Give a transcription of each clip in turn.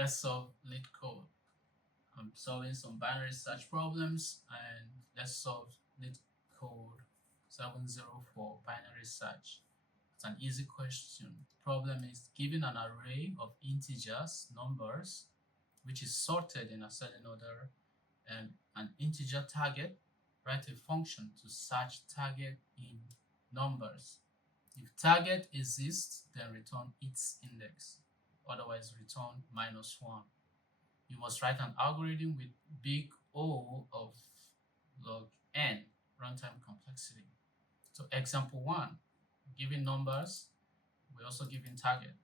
Let's solve Leetcode. I'm solving some binary search problems, and let's solve Leetcode 704 binary search. It's an easy question. Problem is given an array of integers, numbers, which is sorted in ascending order, and an integer target. Write a function to search target in numbers. If target exists, then return its index. Otherwise, return -1. You must write an algorithm with big O of log n runtime complexity. So example 1, given numbers, we're also given target.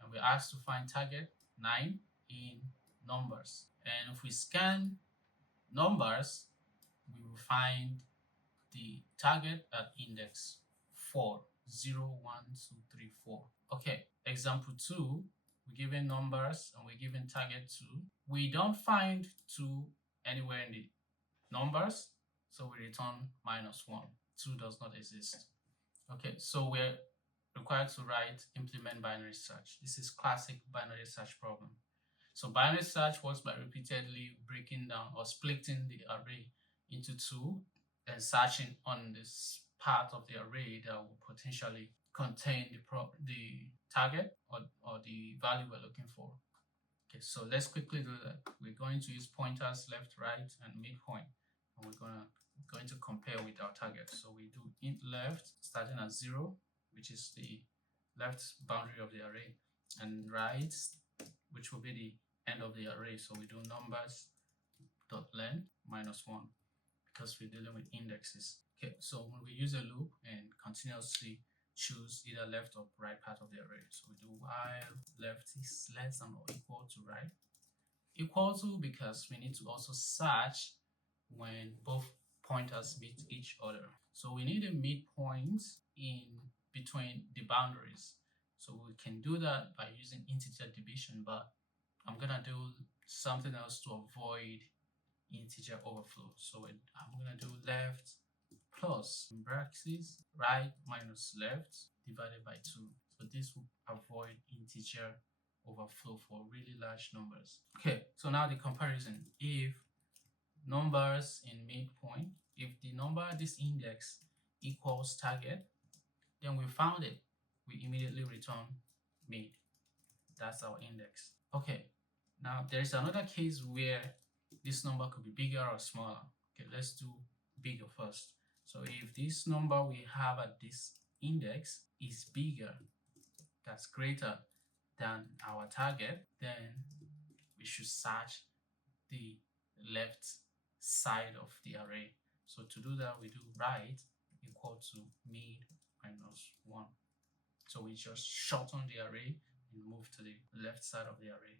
And we're asked to find target 9 in numbers. And if we scan numbers, we will find the target at index 4, 0, 1, 2, 3, 4. Okay, example 2, we're given numbers and we're given target 2. We don't find 2 anywhere in the numbers, so we return -1. 2 does not exist. Okay, so we're required to implement binary search. This is classic binary search problem. So binary search works by repeatedly breaking down or splitting the array into 2 and searching on this part of the array that will potentially contain the target or the value we're looking for. Okay, so let's quickly do that. We're going to use pointers left, right, and midpoint, and we're going to compare with our target. So we do int left starting at 0, which is the left boundary of the array, and right, which will be the end of the array. So we do numbers dot length -1 because we're dealing with indexes. Okay, so when we use a loop and continuously choose either left or right part of the array. So we do while left is less than or equal to right. Equal to because we need to also search when both pointers meet each other. So we need a midpoint in between the boundaries. So we can do that by using integer division, but I'm gonna do something else to avoid integer overflow. So I'm gonna do left plus in brackets right minus left divided by 2. So this will avoid integer overflow for really large numbers. Okay, so now the comparison. If numbers in midpoint, if the number at this index equals target, then we found it. We immediately return mid. That's our index. Okay, now there's another case where this number could be bigger or smaller. Okay, let's do bigger first. So if this number we have at this index is bigger, that's greater than our target, then we should search the left side of the array. So to do that, we do right equal to mid -1. So we just shorten the array and move to the left side of the array.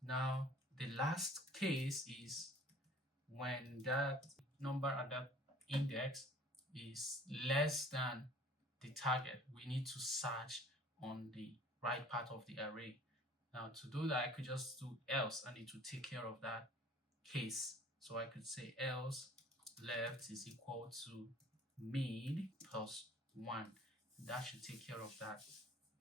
Now, the last case is when that number at that index is less than the target. We need to search on the right part of the array. Now, to do that, I could just do else, and it will take care of that case. So I could say else left is equal to mid +1. That should take care of that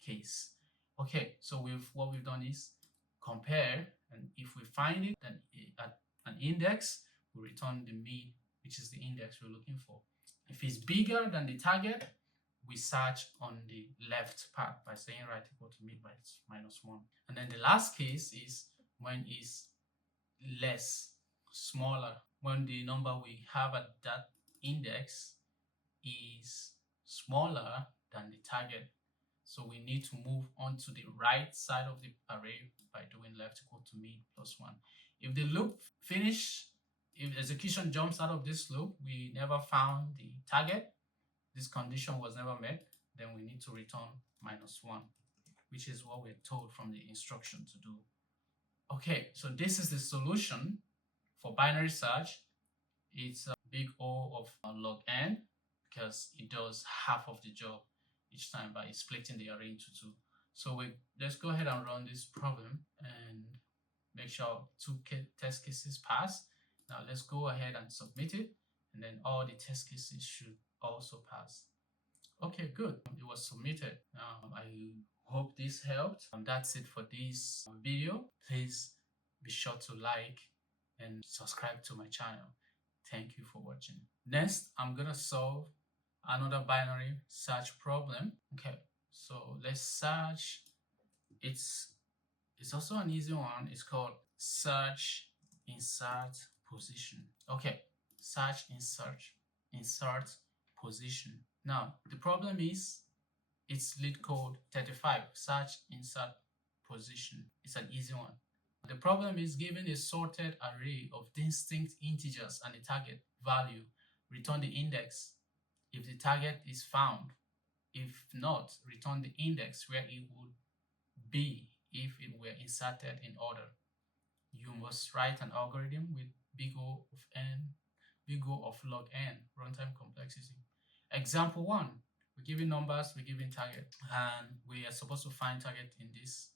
case. Okay, so what we've done is compare, and if we find it, then at an index, we return the mid, which is the index we're looking for. If it's bigger than the target, we search on the left part by saying right equal to mid by -1. And then the last case is when it's smaller, when the number we have at that index is smaller than the target. So we need to move on to the right side of the array by doing left equal to mid +1. If the loop if execution jumps out of this loop, we never found the target, this condition was never met, then we need to return -1, which is what we're told from the instruction to do. Okay, so this is the solution for binary search. It's a big O of log n because it does half of the job each time by splitting the array into 2. So let's go ahead and run this problem and make sure 2 test cases pass. Now let's go ahead and submit it, and then all the test cases should also pass. Okay, good. It was submitted. I hope this helped. That's it for this video. Please be sure to like and subscribe to my channel. Thank you for watching. Next, I'm gonna solve another binary search problem. Okay, so let's search. It's also an easy one. It's called search insert position. Okay, search insert position. Now the problem is it's Leetcode 35, search insert position. It's an easy one. The problem is given a sorted array of distinct integers and a target value, return the index if the target is found. If not, return the index where it would be if it were inserted in order. You must write an algorithm with big O of n, big O of log n, runtime complexity. Example 1, we're giving numbers, we're giving target, and we are supposed to find target in this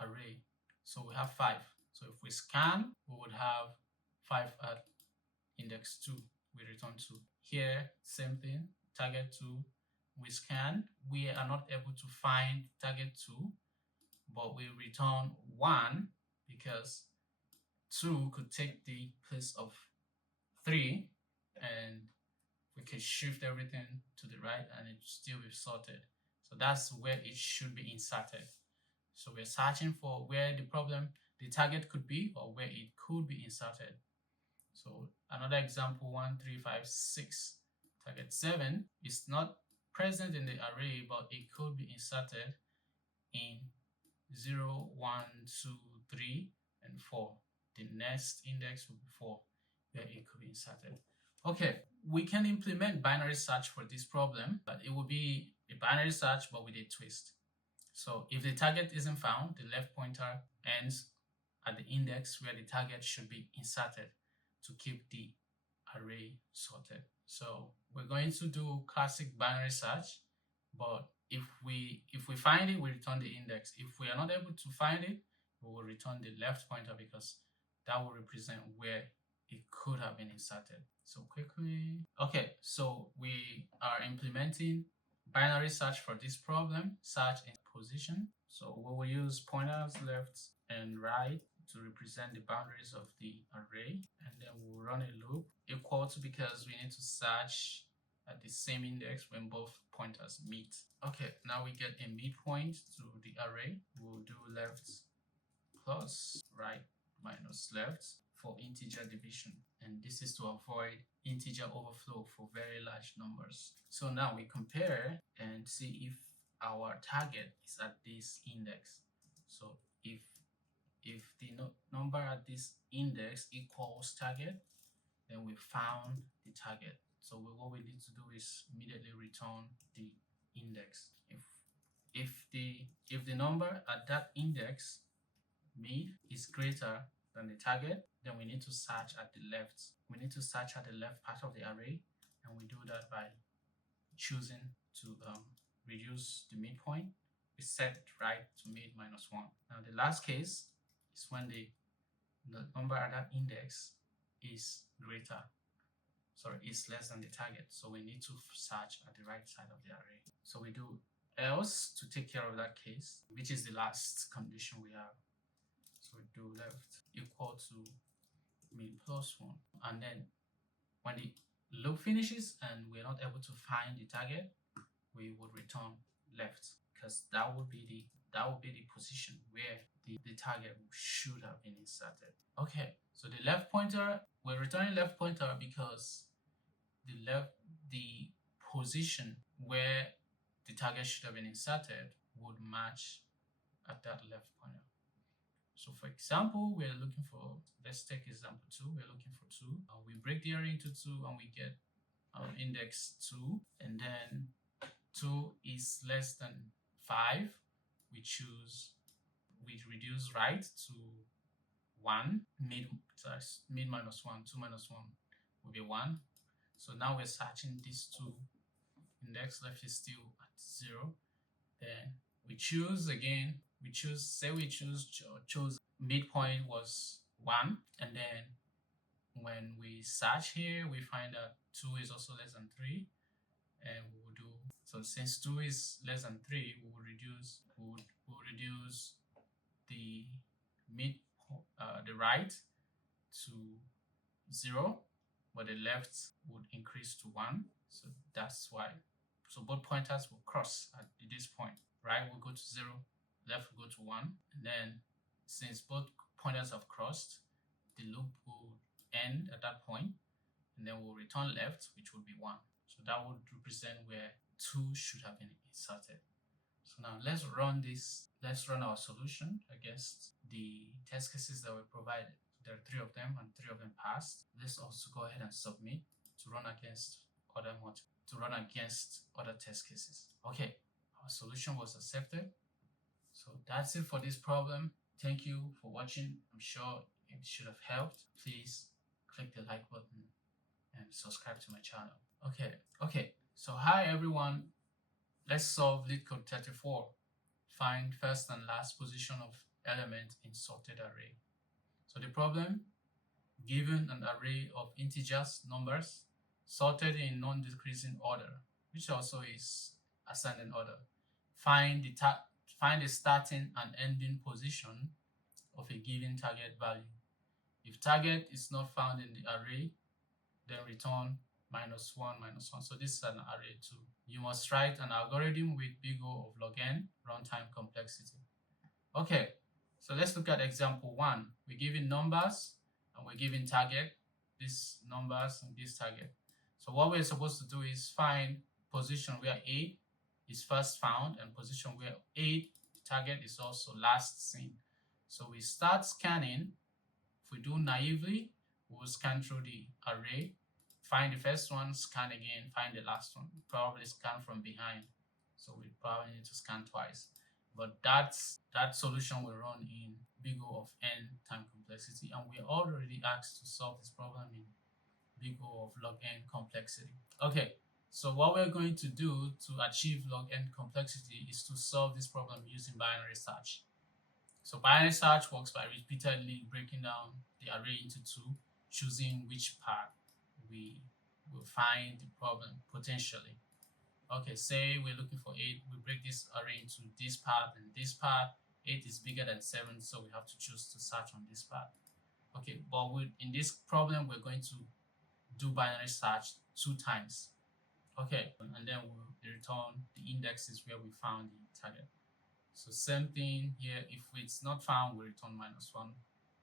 array. So we have 5. So if we scan, we would have 5 at index 2. We return 2. Here, same thing, target 2. We scan, we are not able to find target 2, but we return 1 because 2 could take the place of 3, and we can shift everything to the right and it still be sorted. So that's where it should be inserted. So we're searching for where the target could be or where it could be inserted. So another example, 1, 3, 5, 6. Target 7 is not present in the array, but it could be inserted in 0, 1, 2, 3, and 4. The next index will be 4, where it could be inserted. Okay, we can implement binary search for this problem, but it will be a binary search but with a twist. So if the target isn't found, the left pointer ends at the index where the target should be inserted to keep the array sorted. So we're going to do classic binary search, but if we find it, we return the index. If we are not able to find it, we will return the left pointer because that will represent where it could have been inserted. So quickly, okay, so we are implementing binary search for this problem, search in position. So we will use pointers left and right to represent the boundaries of the array, and then we'll run a loop equal to, because we need to search at the same index when both pointers meet. Okay, now we get a midpoint to the array. We'll do left plus right minus left for integer division, and this is to avoid integer overflow for very large numbers. So now we compare and see if our target is at this index. So if the number at this index equals target, then we found the target. So what we need to do is immediately return the index. If the number at that index mid is greater than the target, then we need to search at the left. We need to search at the left part of the array, and we do that by choosing to reduce the midpoint. We set right to mid minus 1. Now the last case is when the number at that index is less than the target. So we need to search at the right side of the array. So we do else to take care of that case, which is the last condition we have. So we do left equal to mid plus 1. And then when the loop finishes and we're not able to find the target, we would return left, because that would be the position where the target should have been inserted. Okay, so the left pointer, we're returning left pointer because the position where the target should have been inserted would match at that left pointer. So for example, we're looking for, let's take example 2, we're looking for 2. We break the array into 2 and we get index 2, and then 2 is less than 5. We reduce right to 1, mid minus 1, 2 minus 1 will be 1. So now we're searching these 2. Index left is still at 0. Then we choose again, chose midpoint was 1, and then when we search here, we find that 2 is also less than 3, and we will do, so since 2 is less than 3, we will reduce the right to 0, but the left would increase to 1. So that's why. So both pointers will cross at this point. Right will go to 0, left will go to 1. And then since both pointers have crossed, the loop will end at that point, and then we'll return left, which would be 1. So that would represent where 2 should have been inserted. So now let's run this. Let's run our solution against the test cases that were provided. There are 3 of them, and 3 of them passed. Let's also go ahead and submit to run against other test cases. Okay, our solution was accepted. So that's it for this problem. Thank you for watching. I'm sure it should have helped. Please click the like button and subscribe to my channel. Okay. So hi everyone. Let's solve Leetcode 34. Find first and last position of element in sorted array. So the problem, given an array of integers, numbers, sorted in non-decreasing order, which also is ascending order. Find the starting and ending position of a given target value. If target is not found in the array, then return -1, -1. So this is an array too. You must write an algorithm with big O of log n runtime complexity. Okay, so let's look at example 1. We're given numbers and we're given target, these numbers and this target. So what we're supposed to do is find position where A is first found and position where A, the target, is also last seen. So we start scanning. If we do naively, we will scan through the array, find the first one, scan again, find the last one. Probably scan from behind. So we probably need to scan twice. But that solution will run in big O of n time complexity, and we're already asked to solve this problem in big O of log n complexity. Okay, so what we're going to do to achieve log n complexity is to solve this problem using binary search. So binary search works by repeatedly breaking down the array into 2, choosing which part we will find the problem potentially. Okay, say we're looking for 8, we break this array into this part and this part. 8 is bigger than 7, so we have to choose to search on this part. Okay, but in this problem, we're going to do binary search 2 times. Okay, and then we'll return the indexes where we found the target. So same thing here. If it's not found, we return -1,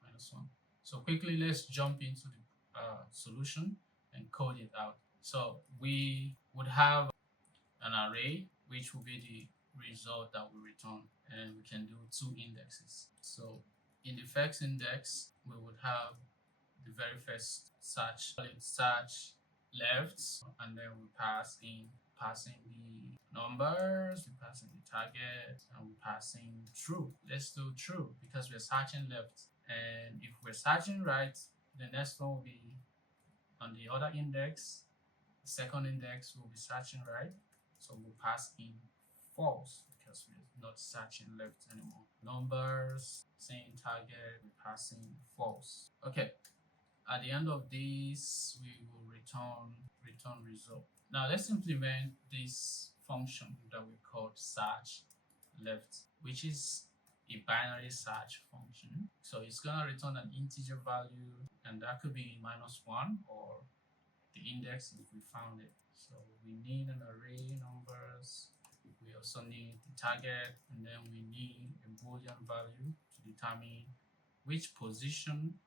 -1. So quickly, let's jump into the solution and code it out. So we would have an array, which will be the result that we return, and we can do 2 indexes. So in the first index, we would have the very first search left, and then we passing the numbers, we passing the target, and we passing true. Let's do true because we're searching left. And if we're searching right, the next one will be on the other index. The second index will be searching right, so we'll pass in false because we're not searching left anymore. Numbers, same target, we're passing false. Okay, at the end of this, we will return result. Now let's implement this function that we call search left, which is a binary search function. So it's gonna return an integer value, and that could be -1 or the index if we found it. So we need an array numbers. We also need the target, and then we need a Boolean value to determine which position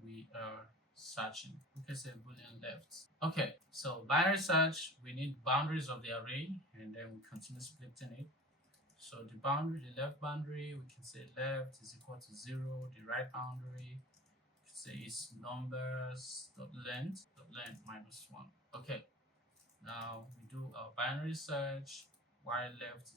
we are searching. We can say Boolean left. Okay, so binary search, we need boundaries of the array, and then we continue splitting it. So the left boundary, we can say left is equal to 0. The right boundary, we can say is numbers dot length -1. Okay, now we do our binary search. Y left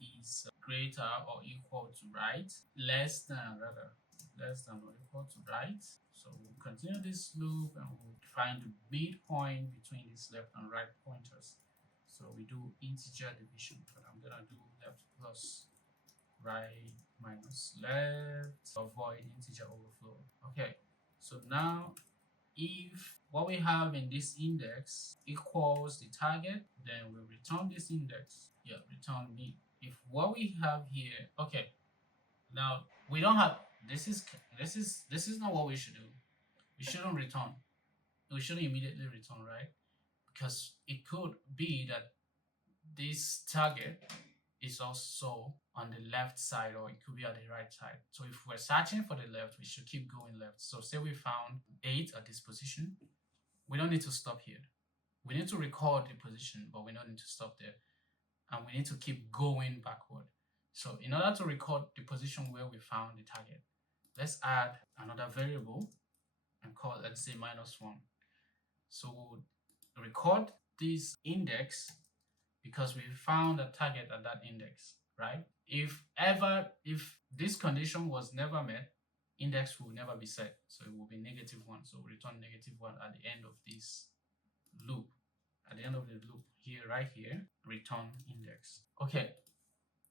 is greater or equal to right, less than or equal to right. So we'll continue this loop and we'll find the midpoint between these left and right pointers. So we do integer division, but I'm gonna do left plus right minus left to avoid integer overflow. Okay, so now if what we have in this index equals the target, then we return this index. Yeah, return mid. If what we have here, okay, now we don't have this is not what we should do. We shouldn't return. We shouldn't immediately return, right? Because it could be that this target is also on the left side, or it could be on the right side. So if we're searching for the left, we should keep going left. So say we found 8 at this position. We don't need to stop here. We need to record the position, but we don't need to stop there. And we need to keep going backward. So in order to record the position where we found the target, let's add another variable and call, let's say, -1. So we'll record this index because we found a target at that index, right? If this condition was never met, index will never be set. So it will be -1. So we return -1 at the end of this loop. At the end of the loop here, right here, return index. Okay,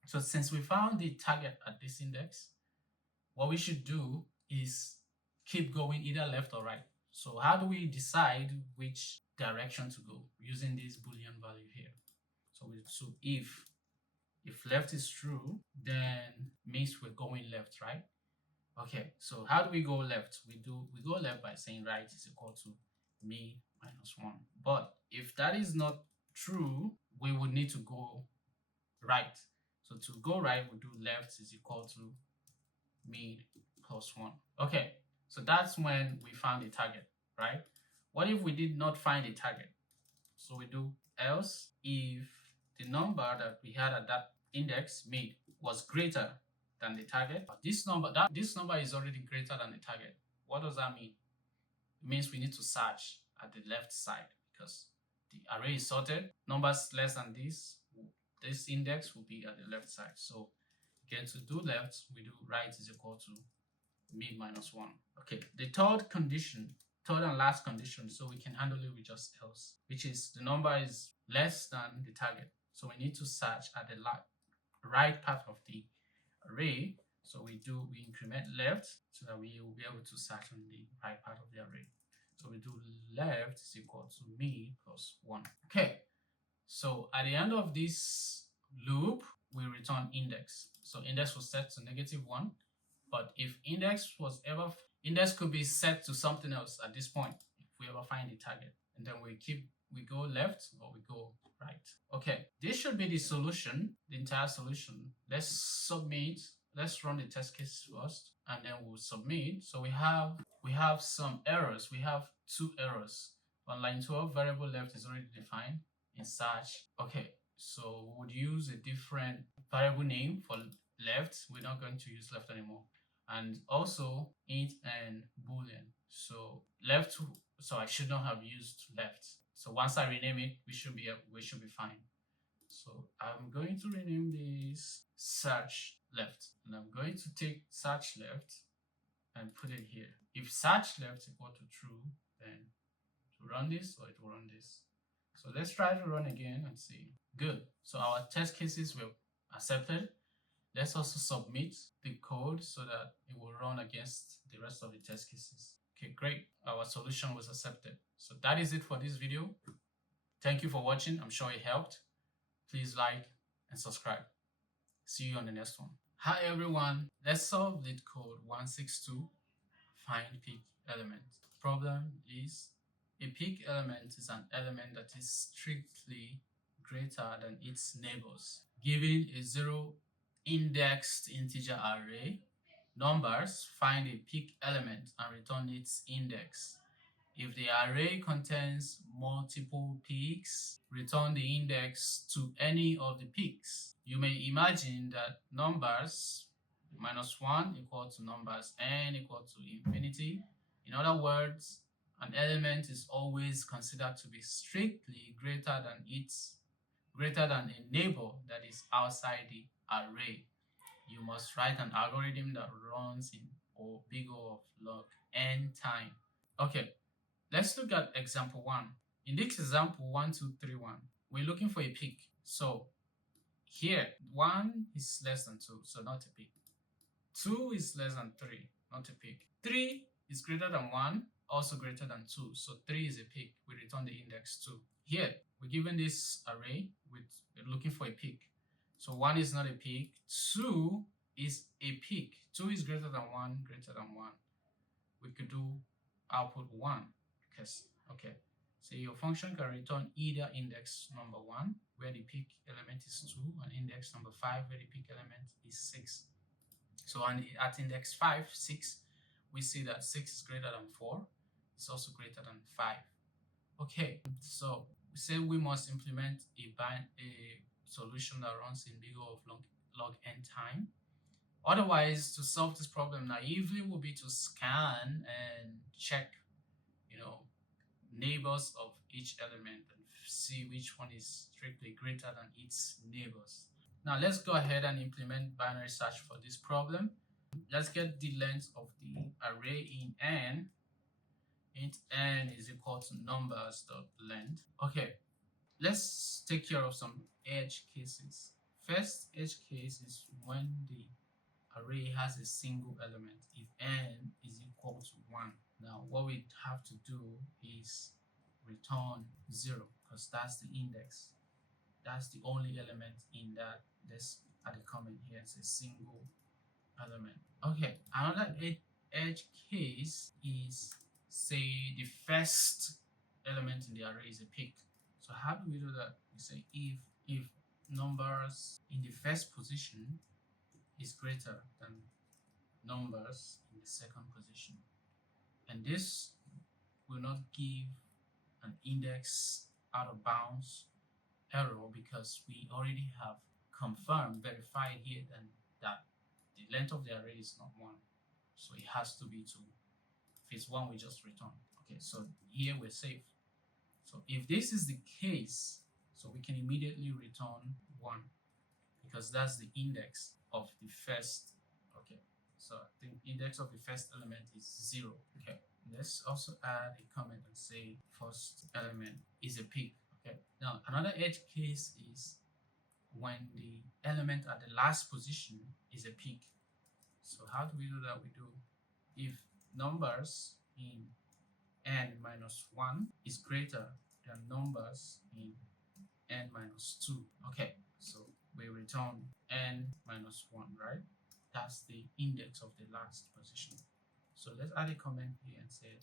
so since we found the target at this index, what we should do is keep going either left or right. So how do we decide which direction to go? Using this Boolean value here. So if left is true, then means we're going left, right? Okay, so how do we go left? We go left by saying right is equal to me -1. But if that is not true, we would need to go right. So to go right, we do left is equal to me +1. Okay, so that's when we found the target, right? What if we did not find a target? So we do else if the number that we had at that index mid was greater than the target. This number is already greater than the target. What does that mean? It means we need to search at the left side because the array is sorted. Numbers less than this index will be at the left side. So again, to do left, we do right is equal to mid -1. Okay, the third and last condition, so we can handle it with just else, which is the number is less than the target. So we need to search at the right part of the array. So we increment left so that we will be able to search on the right part of the array. So we do left is equal to me +1. Okay, so at the end of this loop, we return index. So index was set to -1, but if index could be set to something else at this point if we ever find the target, and then we go left or we go right. Okay, this should be the solution, the entire solution. Let's run the test case first, and then we'll submit. So we have some errors. We have 2 errors. On line 12, variable left is already defined in search. Okay, so we would use a different variable name for left. We're not going to use left anymore. And also int and boolean. So I should not have used left. So once I rename it, we should be fine. So I'm going to rename this search left, and I'm going to take search left and put it here. If search left equal to true, then to run this, or it will run this. So let's try to run again and see. Good. So our test cases were accepted. Let's also submit the code so that it will run against the rest of the test cases. Okay, great. Our solution was accepted. So that is it for this video. Thank you for watching. I'm sure it helped. Please like and subscribe. See you on the next one. Hi everyone. Let's solve Leetcode 162. Find peak element. Problem is a peak element is an element that is strictly greater than its neighbors. Given a 0 indexed integer array, numbers, find a peak element and return its index. If the array contains multiple peaks, return the index to any of the peaks. You may imagine that numbers -1 equal to numbers n equal to infinity. In other words, an element is always considered to be strictly greater than a neighbor that is outside the array. You must write an algorithm that runs in O big O of log n time. Okay, let's look at example 1. In this example 1, 2, 3, 1, we're looking for a peak. So here 1 is less than 2, so not a peak. 2 is less than 3, not a peak. 3 is greater than 1, also greater than 2, so 3 is a peak. We return the index 2. Here we're given this array we're looking for a peak. So 1 is not a peak, 2 is a peak. 2 is greater than 1, greater than 1. We could do output 1 because, okay, so your function can return either index number 1, where the peak element is 2, and index number 5, where the peak element is 6. So at index 5, 6, we see that 6 is greater than 4. It's also greater than 5. Okay, so we say we must implement a solution that runs in big O of log n time. Otherwise, to solve this problem naively would be to scan and check, neighbors of each element and see which one is strictly greater than its neighbors. Now let's go ahead and implement binary search for this problem. Let's get the length of the array in n. Int n is equal to numbers.length. Okay, let's take care of some edge cases. First edge case is when the array has a single element if n is equal to 1. Now what we have to do is return 0 because that's the index. That's the only element in that. Let's add a comment here. It's a single element. Okay, another edge case is, say, the first element in the array is a peak. So how do we do that? We say if numbers in the first position is greater than numbers in the second position, and this will not give an index out of bounds error because we already have verified here that the length of the array is not 1, so it has to be 2. If it's 1, we just return. Okay, so here we're safe. So if this is the case, so we can immediately return 1 because that's the index of the first. Okay, so the index of the first element is 0. Okay, let's also add a comment and say first element is a peak. Okay, now another edge case is when the element at the last position is a peak. So how do we do that? We do if numbers in n minus 1 is greater than numbers in n minus 2. Okay, so we return n minus 1, right? That's the index of the last position. So let's add a comment here and say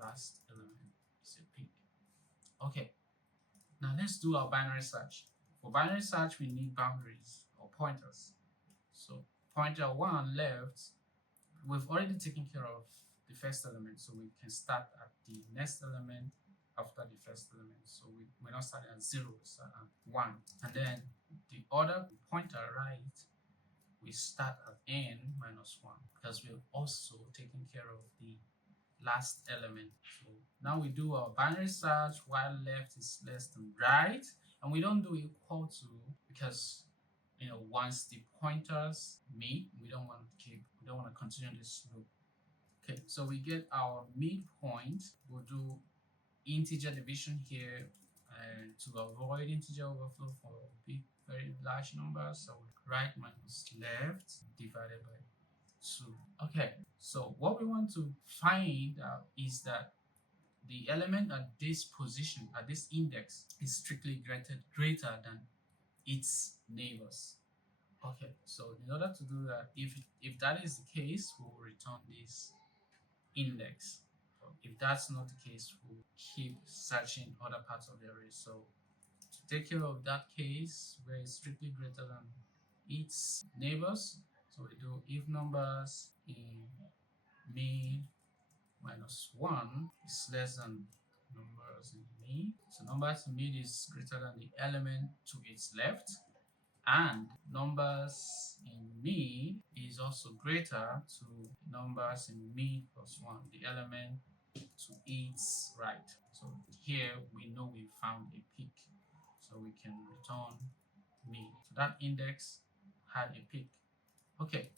last element is a peak. Okay, now let's do our binary search. For binary search, we need boundaries or pointers. So pointer 1 left, we've already taken care of the first element, so we can start at the next element after the first element. So we're not starting at 0, we start at 1. And then the other pointer right, we start at n minus 1 because we've also taken care of the last element. So now we do our binary search while left is less than right, and we don't do equal to because once the pointers meet, we don't want to continue this loop. Okay, so we get our midpoint. We'll do integer division here and to avoid integer overflow for big, very large numbers. So right minus left divided by 2. Okay, so what we want to find out is that the element at this position, at this index, is strictly greater than its neighbors. Okay, so in order to do that, if that is the case, we'll return this index. If that's not the case, we'll keep searching other parts of the array. So to take care of that case where it's strictly greater than its neighbors, so we do if numbers in mid minus 1 is less than numbers in mid. So numbers in mid is greater than the element to its left, and numbers in mid is also greater to numbers in mid plus 1, the element to its right. So here we know we found a peak, so we can return mid. So that index had a peak. Okay,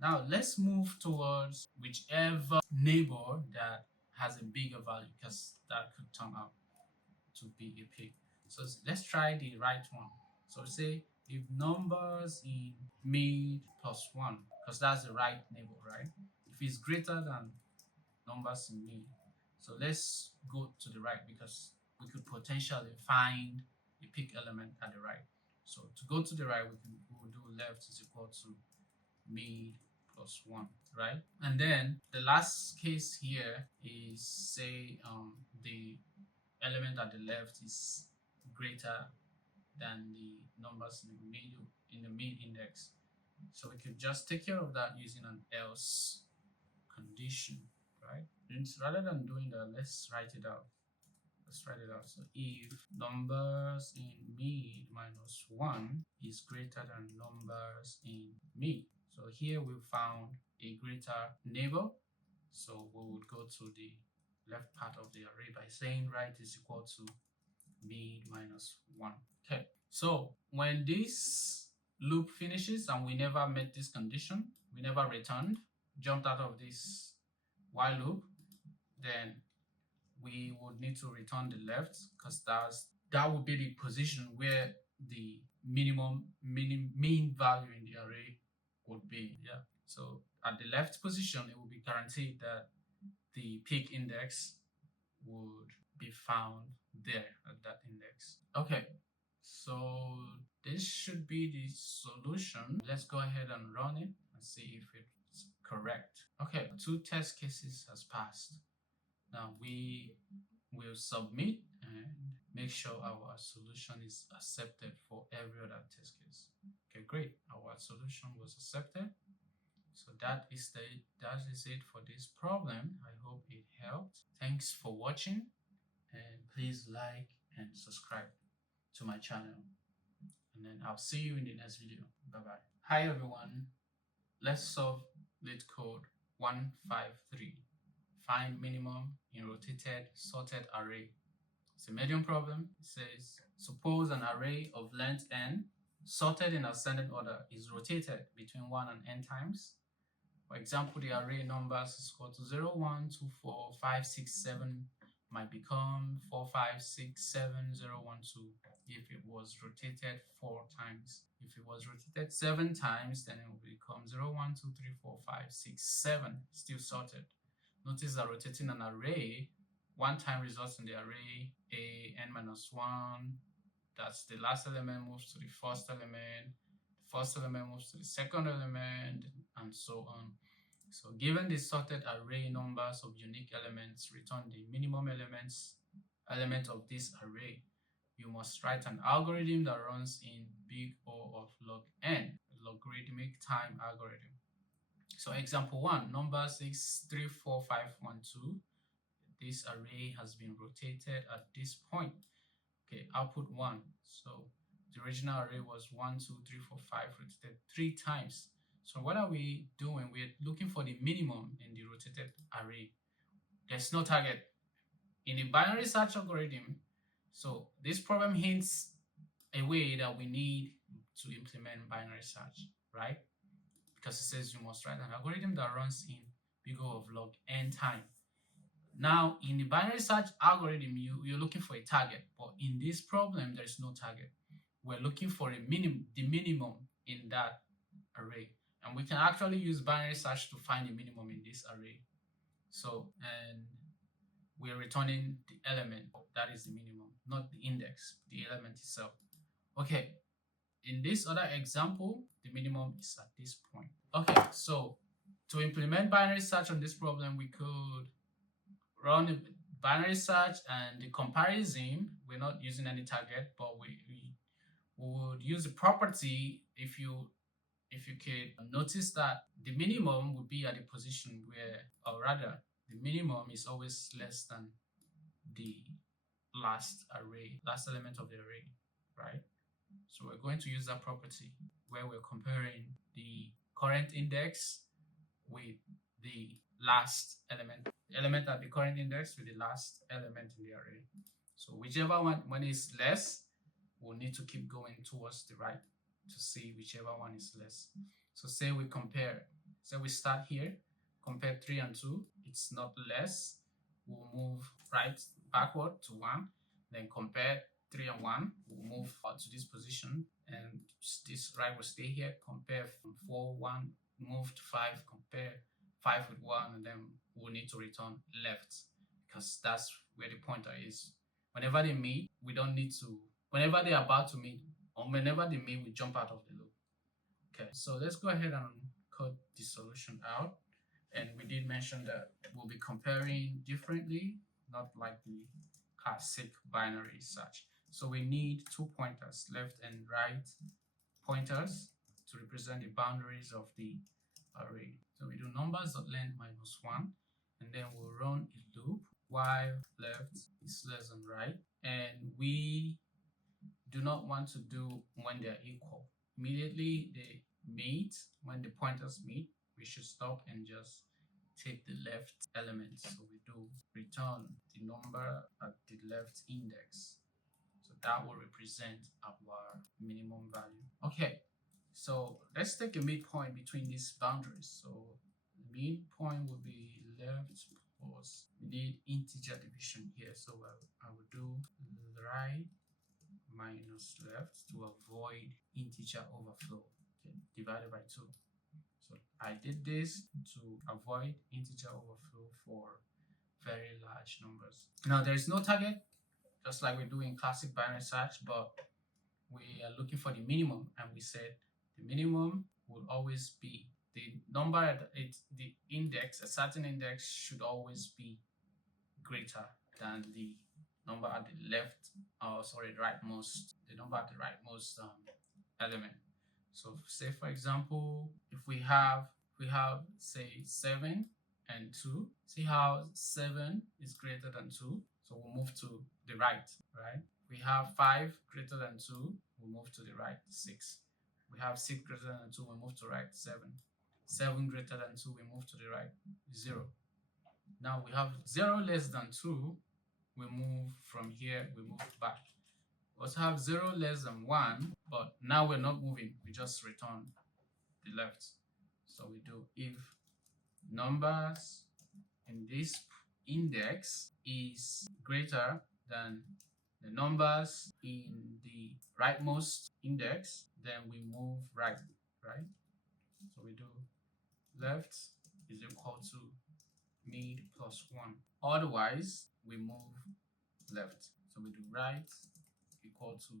now let's move towards whichever neighbor that has a bigger value because that could turn out to be a peak. So let's try the right one. So say if numbers in mid plus 1, because that's the right neighbor, right? If it's greater than numbers in mid, so let's go to the right because we could potentially find a peak element at the right. So to go to the right, we'll do left is equal to mid plus 1, right? And then the last case here is, say the element at the left is greater than the numbers in the middle, in the mid index. So we could just take care of that using an else condition, right? And rather than doing that, let's write it out. Let's write it out. So if numbers in mid minus 1 is greater than numbers in mid. So here we found a greater neighbor. So we would go to the left part of the array by saying right is equal to mid minus 1. Okay, so when this loop finishes and we never met this condition, we never returned, jumped out of this while loop, then we would need to return the left, because that would be the position where the mean value in the array would be. Yeah. So at the left position, it will be guaranteed that the peak index would be found there at that index. Okay, so this should be the solution. Let's go ahead and run it and see if it's correct. Okay, 2 test cases has passed. Now we will submit and make sure our solution is accepted for every other test case. Okay, great. Our solution was accepted. So that is it for this problem. I hope it helped. Thanks for watching, and please like and subscribe to my channel. And then I'll see you in the next video. Bye-bye. Hi everyone. Let's solve Leetcode 153. Find minimum in rotated sorted array. It's a medium problem. It says, suppose an array of length n sorted in ascending order is rotated between 1 and n times. For example, the array numbers is equal to 0, 1, 2, 4, 5, 6, 7 might become 4, 5, 6, 7, 0, 1, 2 if it was rotated 4 times. If it was rotated 7 times, then it will become 0, 1, 2, 3, 4, 5, 6, 7, still sorted. Notice that rotating an array one time results in the array a n minus 1. That's the last element moves to the first element. The first element moves to the second element, and so on. So given the sorted array numbers of unique elements, return the minimum element of this array. You must write an algorithm that runs in big O of log n, logarithmic time algorithm. So example 1, number 6, 3, 4, 5, 1, 2. This array has been rotated at this point. Okay, output 1. So the original array was 1, 2, 3, 4, 5, rotated 3 times. So what are we doing? We're looking for the minimum in the rotated array. There's no target in the binary search algorithm. So this problem hints a way that we need to implement binary search, right? Because it says you must write an algorithm that runs in big O of log n time. Now, in the binary search algorithm, you're looking for a target, but in this problem, there's no target. We're looking for the minimum in that array. And we can actually use binary search to find the minimum in this array. So, and we're returning the element that is the minimum, not the index, the element itself. Okay, in this other example, the minimum is at this point. Okay, so to implement binary search on this problem, we could run a binary search and the comparison. We're not using any target, but we would use the property. If you could notice that the minimum would be at the position where, or rather, the minimum is always less than the last element of the array, right? So we're going to use that property where we're comparing the current index with the last element, the element at the current index with the last element in the array. So whichever one is less, we'll need to keep going towards the right to see whichever one is less. So say we start here, compare 3 and 2, it's not less, we'll move right backward to 1, then compare 3 and 1, we'll move out to this position, and this right will stay here, compare from 4, 1, move to 5, compare 5 with 1, and then we'll need to return left, because that's where the pointer is. Whenever they meet, we don't need to, whenever they're about to meet, or whenever they meet, we jump out of the loop. Okay, so let's go ahead and cut the solution out. And we did mention that we'll be comparing differently, not like the classic binary search. So we need 2 pointers, left and right pointers, to represent the boundaries of the array. So we do numbers.length minus 1, and then we'll run a loop while left is less than right. And we do not want to do when they're equal. Immediately they meet, when the pointers meet, we should stop and just take the left element. So we do return the number at the left index. So that will represent our minimum value. Okay, so let's take a midpoint between these boundaries. So the midpoint will be left plus, we need integer division here. So I will do right minus left to avoid integer overflow. Okay, divided by 2. So I did this to avoid integer overflow for very large numbers. Now there is no target, just like we do in classic binary search, but we are looking for the minimum, and we said the minimum will always be the number at the index. A certain index should always be greater than the number at the left, rightmost, the number at the rightmost element. So say for example, if we have say 7 and 2, see how 7 is greater than 2, so we'll move to the right. We have 5 greater than 2, we'll move to the right, 6. We have 6 greater than 2, we move to right, 7. 7 greater than 2, we move to the right, 0. Now we have 0 less than 2, we move from here, we move back. We also have 0 less than 1, but now we're not moving, we just return the left. So we do if numbers in this index is greater than the numbers in the rightmost index, then we move right. So we do left is equal to mid plus 1. Otherwise, we move left. So we do right equal to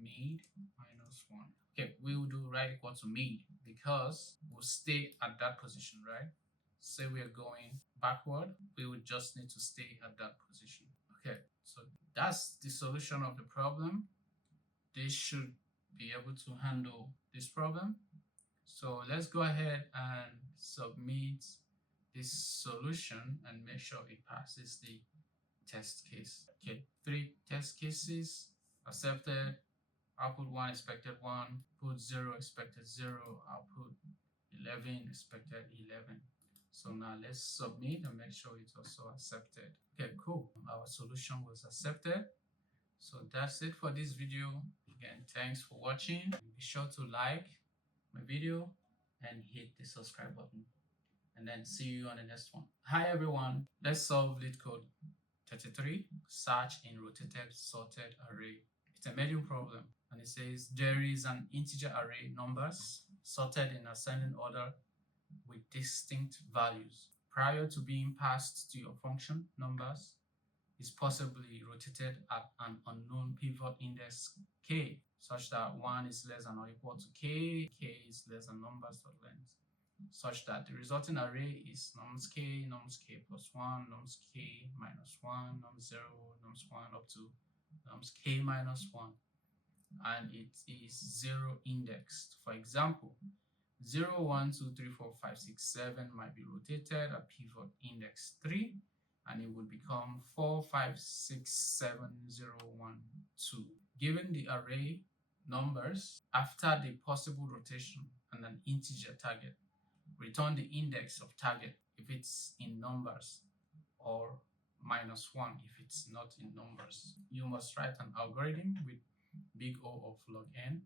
mid minus 1. Okay, we will do right equal to mid because we'll stay at that position, right? Say we are going backward, we would just need to stay at that position. Okay, so that's the solution of the problem. This should be able to handle this problem. So let's go ahead and submit this solution and make sure it passes the test case. Okay, 3 test cases accepted. Output 1 expected 1, put 0 expected 0, output 11 expected 11. So now let's submit and make sure it's also accepted. Okay, cool. Our solution was accepted. So that's it for this video. Again, thanks for watching. Be sure to like my video and hit the subscribe button. And then see you on the next one. Hi everyone. Let's solve Leetcode 33, search in rotated sorted array. It's a medium problem, and it says there is an integer array numbers sorted in ascending order with distinct values. Prior to being passed to your function, numbers is possibly rotated at an unknown pivot index k, such that 1 is less than or equal to k, k is less than numbers.length, such that the resulting array is nums k plus 1, nums k minus 1, nums 0, nums 1 up to nums k minus 1, and it is 0 indexed. For example, 0, 1, 2, 3, 4, 5, 6, 7 might be rotated at pivot index 3, and it would become 4, 5, 6, 7, 0, 1, 2. Given the array numbers after the possible rotation and an integer target, return the index of target if it's in numbers, or minus 1 if it's not in numbers. You must write an algorithm with big O of log n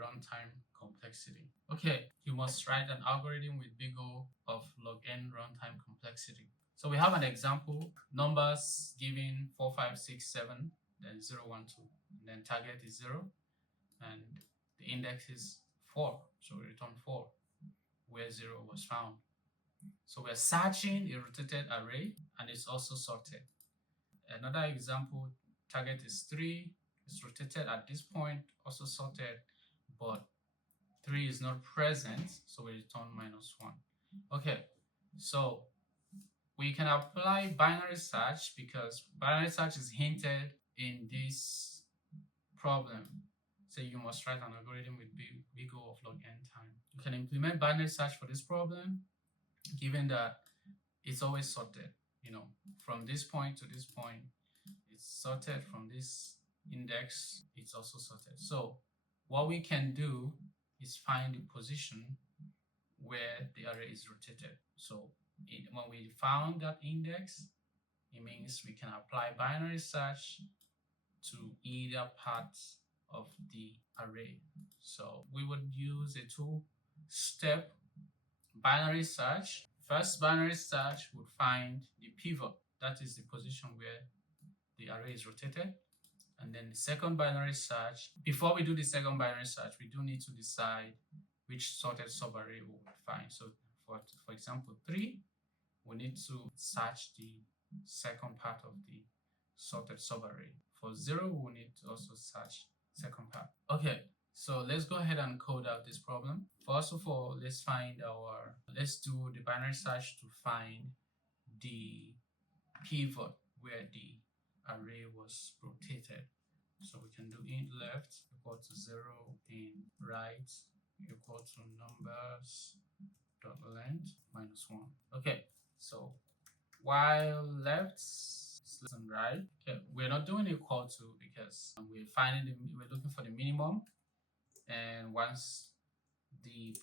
runtime complexity. Okay, you must write an algorithm with big O of log n runtime complexity. So we have an example, numbers given 4, 5, 6, 7, then 0, 1, 2, and then target is 0, and the index is 4, so we return 4 where 0 was found. So we're searching a rotated array, and it's also sorted. Another example, target is 3, it's rotated at this point, also sorted, but 3 is not present, so we return -1. Okay, so we can apply binary search because binary search is hinted in this problem. So you must write an algorithm with big O of log n time. You can implement binary search for this problem, given that it's always sorted. From this point to this point, it's sorted. From this index, it's also sorted. So what we can do is find the position where the array is rotated. So when we found that index, it means we can apply binary search to either part of the array. So we would use a two-step binary search. First binary search would find the pivot, that is the position where the array is rotated. And then the second binary search, before we do the second binary search, we do need to decide which sorted subarray we would find. So for example, 3, we need to search the second part of the sorted subarray. For 0, we need to also search second part. Okay, so let's go ahead and code out this problem. First of all, let's do the binary search to find the pivot where the array was rotated. So we can do int left equal to 0, int right equal to numbers dot length -1. Okay, so while left is less than right, okay, we're not doing equal to because we're looking for the minimum, and once the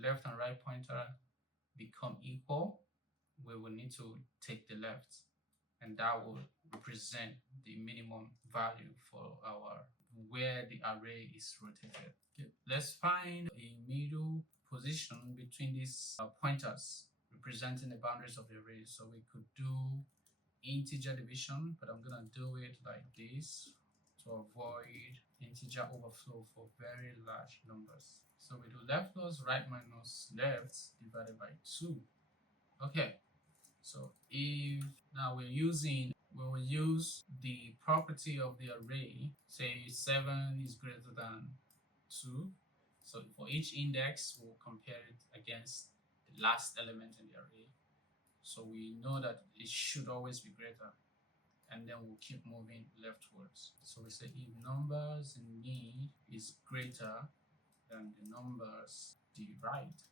left and right pointer become equal, we will need to take the left, and that will represent the minimum value for where the array is rotated. Okay, let's find a middle position between these pointers representing the boundaries of the array. So we could do integer division, but I'm gonna do it like this to avoid integer overflow for very large numbers. So we do left plus right minus left divided by 2. Okay, so if now we will use the property of the array, say 7 is greater than 2. So for each index, we'll compare it against the last element in the array. So we know that it should always be greater, and then we'll keep moving leftwards. So we say if numbers in mid is greater than the numbers to the right,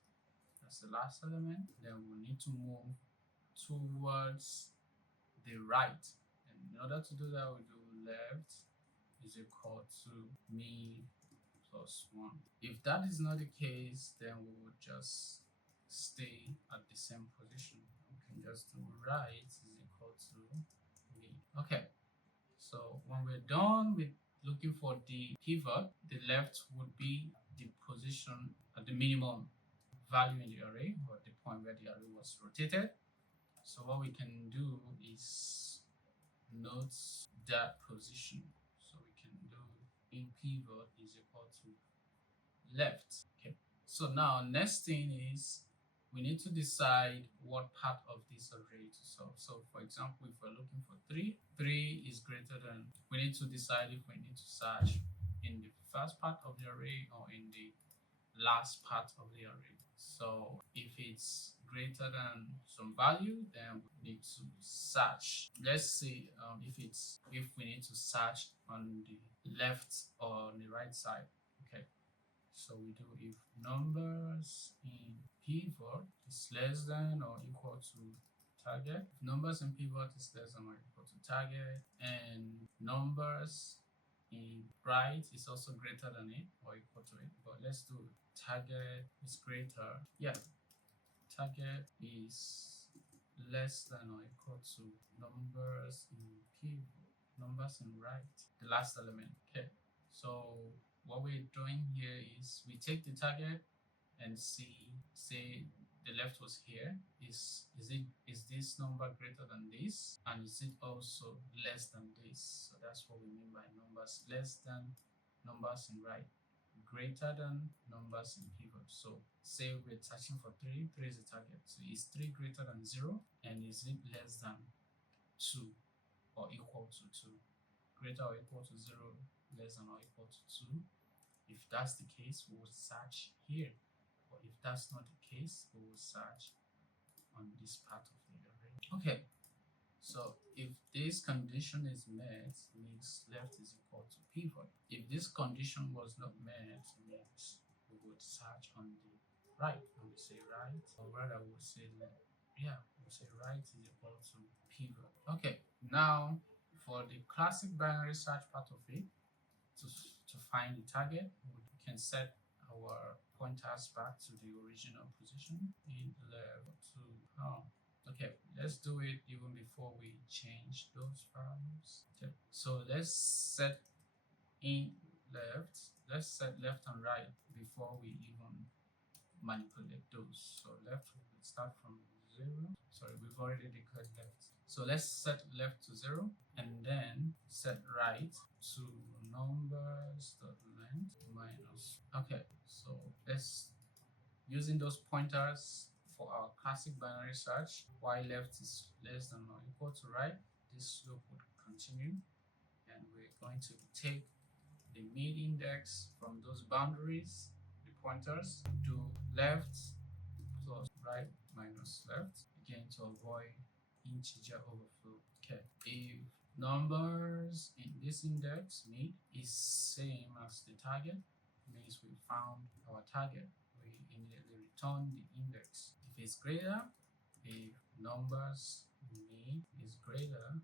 that's the last element, then we'll need to move towards the right. And in order to do that, we do left is equal to mid plus 1. If that is not the case, then we would just stay at the same position. We can just do right is equal to mid. Okay, so when we're done with looking for the pivot, the left would be the position at the minimum value in the array, or the point where the array was rotated. So what we can do is note that position. So we can do in pivot is equal to left. Okay. So now next thing is we need to decide what part of this array to solve. So for example, if we're looking for 3 is greater than, we need to decide if we need to search in the first part of the array or in the last part of the array. So if it's greater than some value, then we need to search. Let's see if we need to search on the left or on the right side. Okay, so we do if numbers in pivot is less than or equal to target. If numbers in pivot is less than or equal to target, and numbers in right is also greater than it or equal to it. But let's do target is greater. Yeah, target is less than or equal to numbers in pivot, numbers in right, the last element. Okay, so what we're doing here is we take the target and say the left was here. Is this number greater than this, and is it also less than this? So that's what we mean by numbers less than numbers in right, greater than numbers in pivot. So say we're searching for 3 is the target. So is 3 greater than 0, and is it less than 2 or equal to 2? Greater or equal to 0, less than or equal to 2. If that's the case, we will search here. But if that's not the case, we will search on this part of the array. Okay, so if this condition is met, means left is equal to pivot. If this condition was not met, means we would search on the right. And we say right, or rather we would say left. Yeah, we say right is equal to pivot. Okay, now for the classic binary search part of it, to find the target, we can set our pointers back to the original position in left to okay, let's do it even before we change those values. Okay, so let's set in left, let's set left and right before we even manipulate those. So left will start from 0. Sorry, we've already declared left. So let's set left to 0 and then set right to numbers.length minus. Okay, so let's using those pointers for our classic binary search. While left is less than or equal to right, this loop would continue, and we're going to take the mid index from those boundaries, the pointers, to left plus right minus left, again to avoid integer overflow. Okay, if numbers in this index mid is same as the target, means we found our target. We immediately return the index. If it's greater, if numbers mid is greater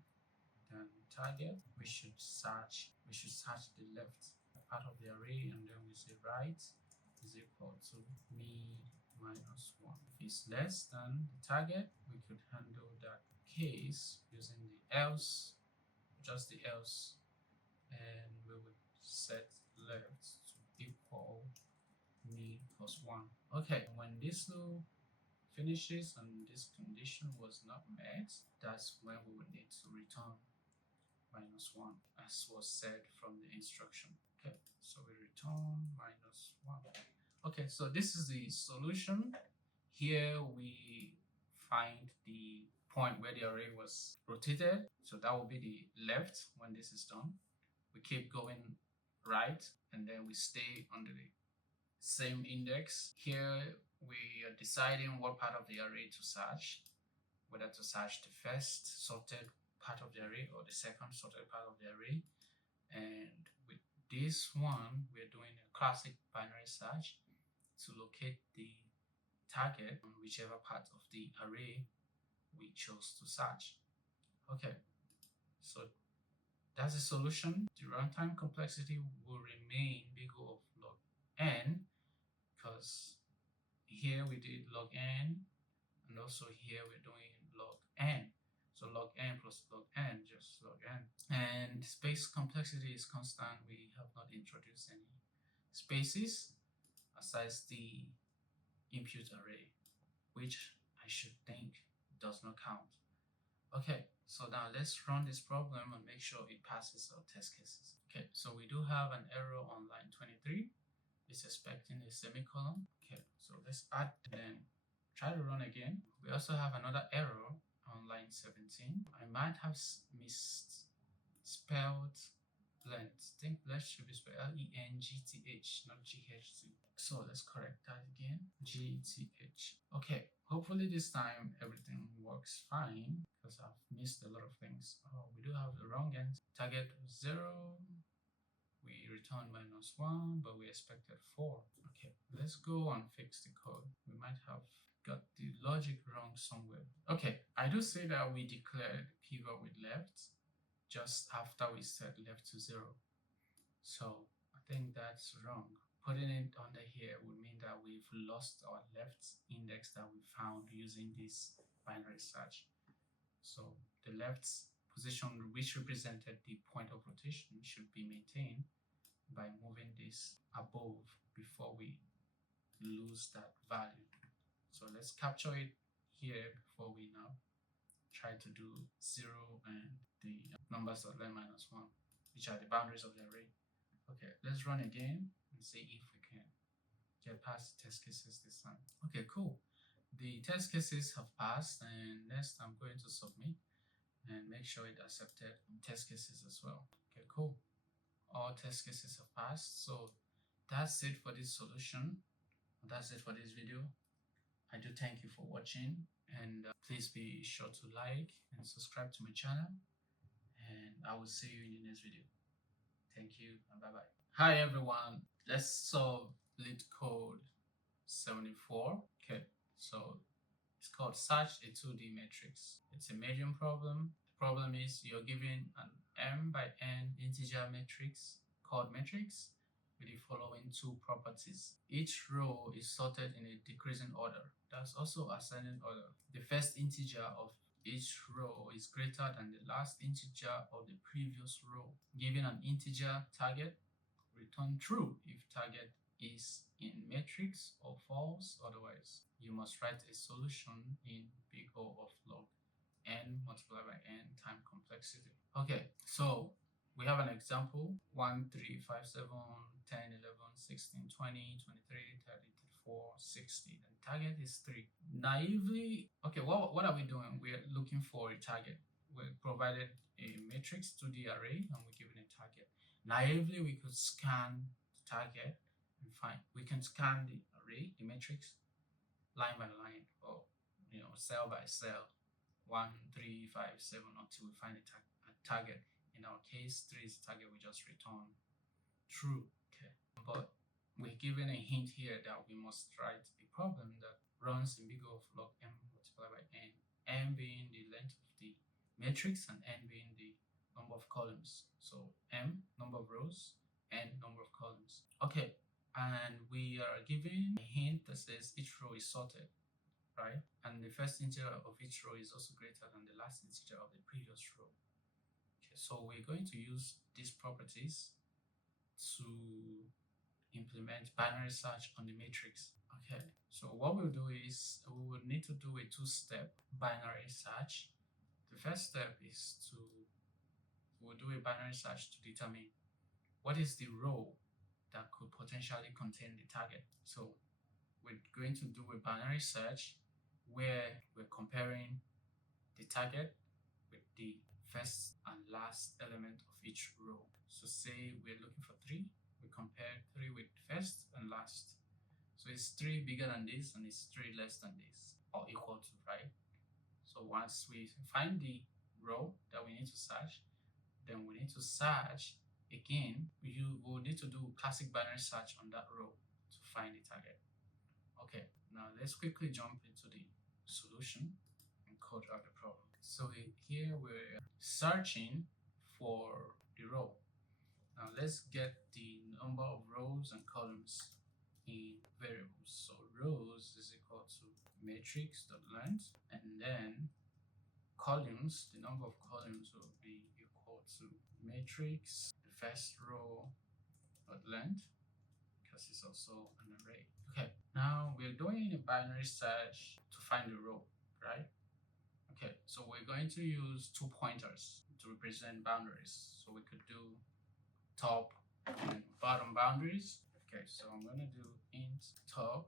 than target, we should search the left part of the array, and then we say right is equal to mid minus 1. If it's less than the target, we could handle that case using the else, just the else, and we would set left to equal mid plus 1. Okay, when this loop finishes and this condition was not met, that's when we would need to return minus 1 as was said from the instruction. Okay, so we return minus 1. Okay, so this is the solution. Here we find the point where the array was rotated, so that will be the left when this is done. We keep going right, and then we stay under the same index. Here we are deciding what part of the array to search, whether to search the first sorted part of the array or the second sorted part of the array. And with this one, we're doing a classic binary search to locate the target on whichever part of the array we chose to search. Okay, so that's the solution. The runtime complexity will remain big O of log n, because here we did log n, and also here we're doing log n. So log n plus log n, just log n. And space complexity is constant. We have not introduced any spaces aside the input array, which I should think does not count. Okay, so now let's run this problem and make sure it passes our test cases. Okay, so we do have an error on line 23. It's expecting a semicolon. Okay, so let's add, then try to run again. We also have another error on line 17. I might have misspelled length. I think length should be spelled L-E-N-G-T-H, not G-H-T. So let's correct that again. G-T-H. Okay, hopefully this time everything works fine, because I've missed a lot of things. Oh, we do have the wrong end. Target 0. We returned minus 1, but we expected 4. Okay, let's go and fix the code. We might have got the logic wrong somewhere. Okay, I do say that we declared pivot with left just after we set left to 0. So I think that's wrong. Putting it under here would mean that we've lost our left index that we found using this binary search. So the left position, which represented the point of rotation, should be maintained by moving this above before we lose that value. So let's capture it here before we now try to do 0 and the numbers of length minus 1, which are the boundaries of the array. Okay, let's run again and see if we can get past the test cases this time. Okay, cool. The test cases have passed, and next I'm going to submit and make sure it accepted test cases as well. Okay, cool. All test cases have passed. So that's it for this solution. That's it for this video. I do thank you for watching, and please be sure to like and subscribe to my channel, and I will see you in the next video. Thank you and bye bye. Hi everyone, let's solve Leetcode 74. Okay, so it's called search a 2D matrix. It's a medium problem. The problem is you're given an m by n integer matrix called matrix with the following two properties. Each row is sorted in a decreasing order. That's also ascending order. The first integer of each row is greater than the last integer of the previous row. Given an integer target, return true if target is in matrix or false. Otherwise, you must write a solution in big O of log n multiplied by n time complexity. Okay, so we have an example: 1, 3, 5, 7, 10, 11, 16, 20, 23, 30, 34, 60. And target is 3. Naively, okay, what are we doing? We're looking for a target. We're provided a matrix 2D array and we're given a target. Naively, we could scan the target and find, we can scan the array, the matrix, line by line, or cell by cell, 1, 3, 5, 7, until we find a target. In our case, 3 is the target, we just return true. Okay, but we're given a hint here that we must write a problem that runs in big O of log m multiplied by n being the length of the matrix and n being the number of columns. So m, number of rows, n, number of columns. Okay, and we are given a hint that says each row is sorted, right? And the first integer of each row is also greater than the last integer of the previous row. Okay, so we're going to use these properties to implement binary search on the matrix. Okay, so what we'll do is we will need to do a two-step binary search. The first step is we'll do a binary search to determine what is the row that could potentially contain the target. So we're going to do a binary search where we're comparing the target with the first and last element of each row. So say we're looking for 3, we compare 3 with first and last. So is 3 bigger than this and is 3 less than this, or equal to, right? So once we find the row that we need to search, then we need to search again. We will need to do classic binary search on that row to find the target. Okay, now let's quickly jump into the solution and code out the problem. So here we're searching for the row. Now let's get the number of rows and columns in variables. So rows is equal to matrix.length, and then columns, the number of columns will be equal to matrix, the first row dot length, because it's also an array. Okay, now we're doing a binary search to find the row, right? Okay, so we're going to use 2 pointers to represent boundaries. So we could do top and bottom boundaries. Okay, so I'm going to do int top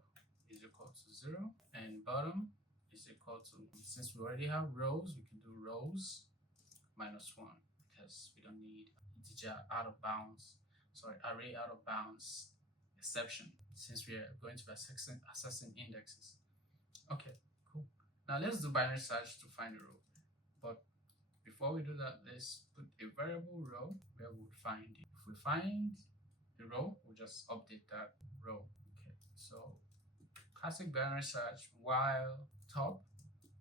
is equal to 0 and bottom is equal to, since we already have rows, we can do rows minus 1 because we don't need integer out of bounds, sorry, array out of bounds exception, since we are going to be accessing indexes. Okay, cool. Now let's do binary search to find the row. But before we do that, let's put a variable row where we would find it. If we find the row, we'll just update that row. Okay, so classic binary search while top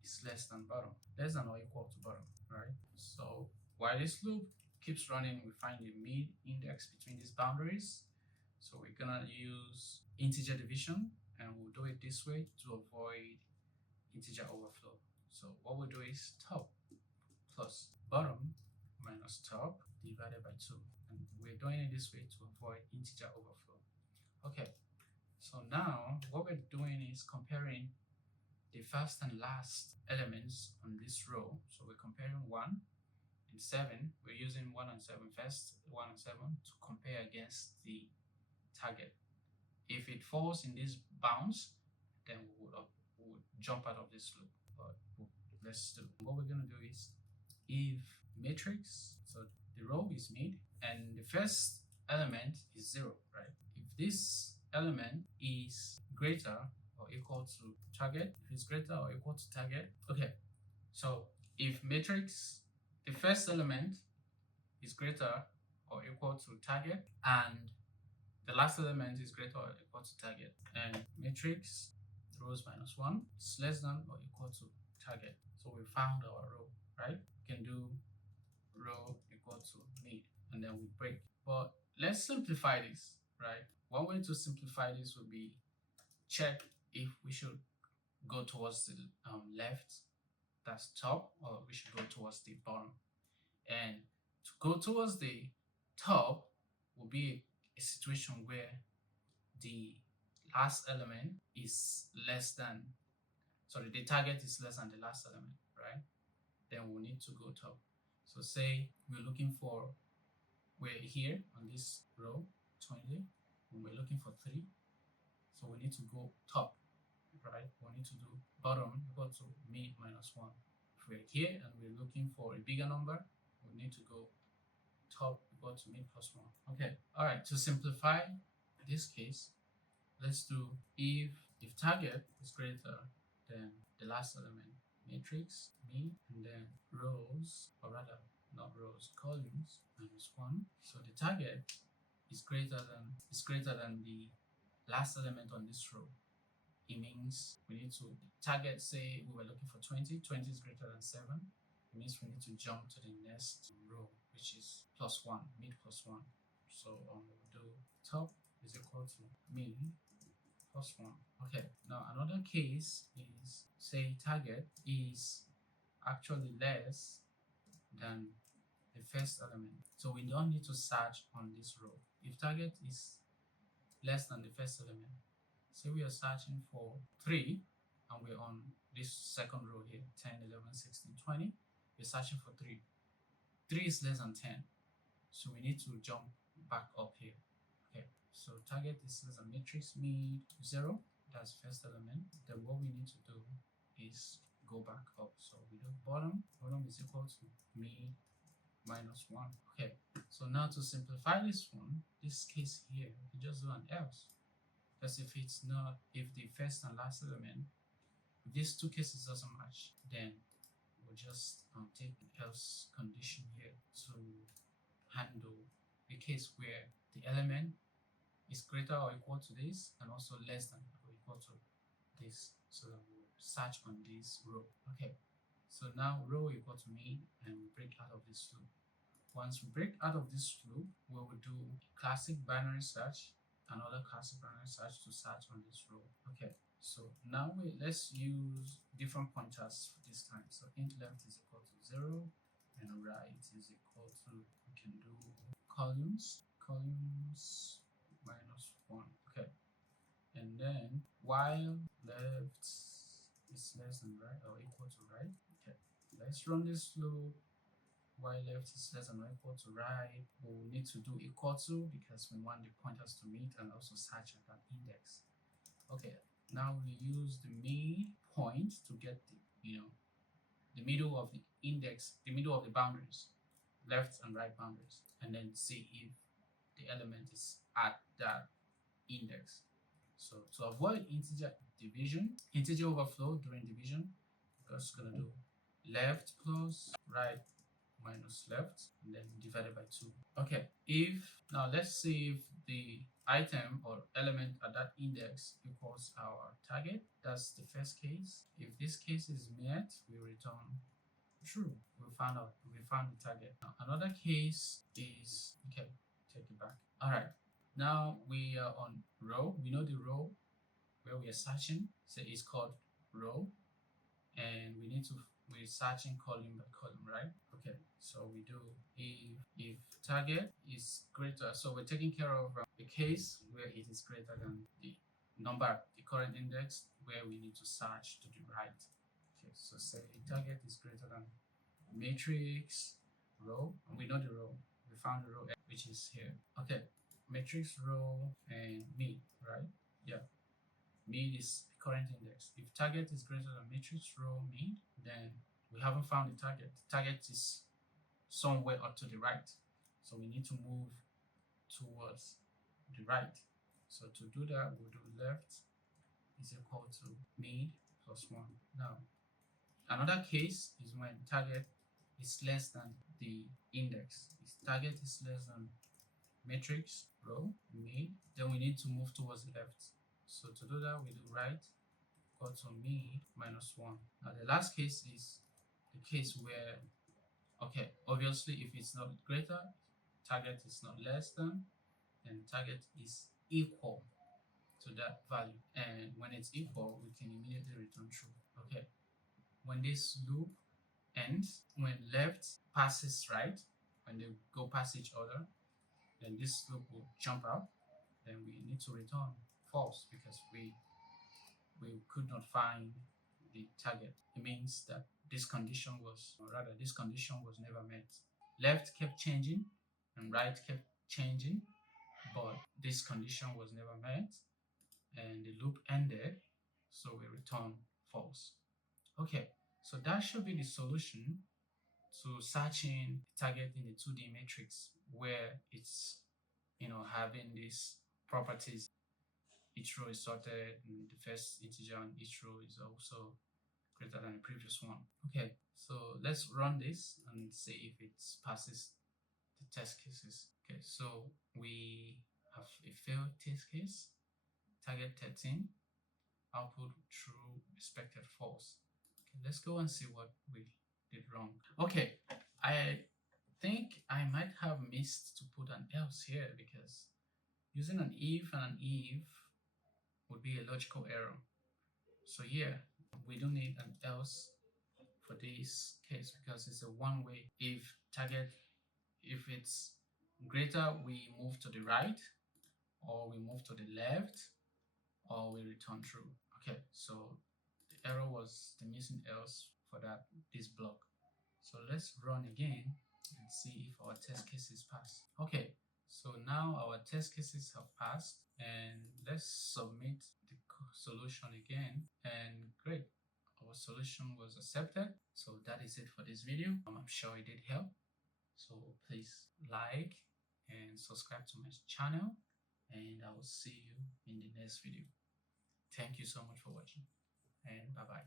is less than bottom, less than or equal to bottom, right? So while this loop keeps running, we find the mid index between these boundaries. So we're gonna use integer division, and we'll do it this way to avoid integer overflow. So what we'll do is top plus bottom minus top divided by 2. And we're doing it this way to avoid integer overflow. Okay, so now what we're doing is comparing the first and last elements on this row. So we're comparing 1 and 7. We're using 1 and 7 first, 1 and 7 to compare against the target. If it falls in these bounds, then we would jump out of this loop. But let's do, what we're going to do is if matrix, so the row is mid and the first element is 0, right? If this element is greater or equal to target, if it's greater or equal to target. Okay, so if matrix, the first element is greater or equal to target, and the last element is greater or equal to target, and matrix rows minus 1 is less than or equal to target. So we found our row, right? We can do row equal to mid, and then we break. But let's simplify this, right? One way to simplify this would be check if we should go towards the left, that's top, or we should go towards the bottom. And to go towards the top will be a situation where the last element is less than, sorry, the target is less than the last element, right? Then we'll need to go top. So say we're looking for, we're here on this row 20, and we're looking for 3. So we need to go top, right? We need to do bottom equal to mid minus 1. If we're here and we're looking for a bigger number, we need to go top equal to mid plus 1. Okay, all right, to simplify this case, let's do if target is greater than the last element, matrix mid, and then rows, or rather not rows, columns minus 1. So the target is greater than the last element on this row. It means we need to target, say we were looking for 20, 20 is greater than 7. It means we need to jump to the next row, which is plus 1, mid plus 1. So we'll do top is equal to mid plus 1. Okay, now another case is, say target is actually less than the first element. So we don't need to search on this row. If target is less than the first element, say we are searching for 3 and we're on this second row here, 10, 11, 16, 20. We're searching for 3. 3 is less than 10. So we need to jump back up here. Okay, so target is less than matrix mid 0. That's first element. Then what we need to do is go back up. So we do bottom. Bottom is equal to mid minus 1. Okay, so now to simplify this one, this case here, we can just do an else. Because if it's not, if the first and last element, if these two cases doesn't match, then we'll just take the else condition here to handle the case where the element is greater or equal to this and also less than or equal to this. So we'll search on this row. Okay, so now row equal to mid, and we break out of this loop. Once we break out of this loop, we will do classic binary search, another classic binary search to search on this row. Okay, so now let's use different pointers for this time. So int left is equal to 0 and right is equal to, we can do columns minus 1. Okay, and then while left is less than right or equal to right. Okay, let's run this loop. While left is less than or equal to right, we'll need to do equal to because we want the pointers to meet and also search at that index. Okay, now we use the mid point to get the, the middle of the index, the middle of the boundaries, left and right boundaries, and then see if the element is at that index. So to avoid integer overflow during division, we're just gonna do left plus right minus left, and then divided by 2. Okay, now let's see if the item or element at that index equals our target. That's the first case. If this case is met, we return true. We found the target. Now another case is, okay, take it back. All right, now we are on row. We know the row where we are searching, so it's called row, and we're searching column by column, right? Okay, so we do if target is greater, so we're taking care of the case where it is greater than the number, the current index, where we need to search to the right. Okay, so say target is greater than matrix row, and we know the row. We found the row which is here. Okay, matrix row and mid, right? Yeah. Mid is the current index. If target is greater than matrix row mid, then we haven't found the target. The target is somewhere up to the right. So we need to move towards the right. So to do that, we'll do left is equal to mid plus 1. Now, another case is when target is less than the index. If target is less than matrix row mid, then we need to move towards the left. So to do that, we do right equal to mid minus 1. Now the last case is the case where, okay, obviously if it's not greater, target is not less than, then target is equal to that value. And when it's equal, we can immediately return true. Okay, when this loop ends, when left passes right, when they go past each other, then this loop will jump out. Then we need to return false because we could not find the target. It means that this condition was, or rather this condition was never met. Left kept changing and right kept changing, but this condition was never met and the loop ended, so we return false. Okay, so that should be the solution to searching target in the 2D matrix where it's having these properties. Each row is sorted and the first integer on each row is also greater than the previous one. Okay, so let's run this and see if it passes the test cases. Okay, so we have a failed test case, target 13, output true, expected false. Okay, let's go and see what we did wrong. Okay, I think I might have missed to put an else here because using an if and an if would be a logical error. So here we don't need an else for this case because it's a one-way. If it's greater, we move to the right, or we move to the left, or we return true. Okay, so the error was the missing else for this block. So let's run again and see if our test cases pass. Okay, so now our test cases have passed, and let's submit the solution again, and great, our solution was accepted. So that is it for this video. I'm sure it did help. So please like and subscribe to my channel, and I will see you in the next video. Thank you so much for watching, and bye bye.